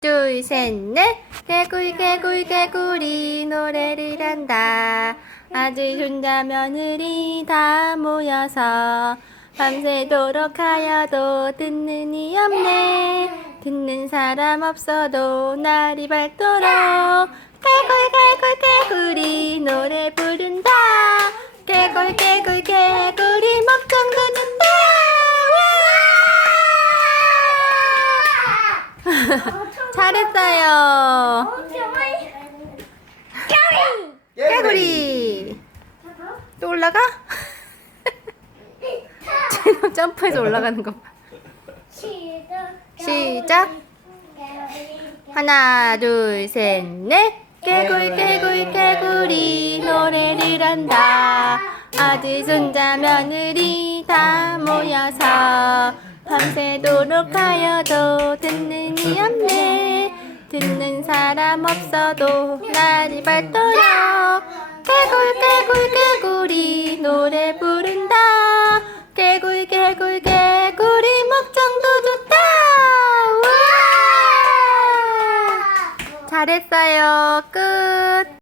둘, 셋, 넷. 개구리 개구리 개구리 노래를 한다. 아들 손자 며느리 다 모여서 밤새도록 하여도 듣는 이 없네. 듣는 사람 없어도 날이 밝도록 개구리 개구리 개구리 노래 부른다. 개구리 개구리 개구리 먹장 드는다. 잘했어요. 개구리. 또 올라가? 지금 점프해서 올라가는 거 봐. 시작. 하나, 둘, 셋, 넷. 개구리 개구리 개구리 노래를 한다. 아들 손자 며느리 다 모여서 밤새도록 하여도 듣는 이 없네. 듣는 사람 없어도 날이 밝도록 개구리 개구리 개구리 노래 부른다. 개구리 개구리 개구리 먹장도 좋다. 우와! 잘했어요. 끝.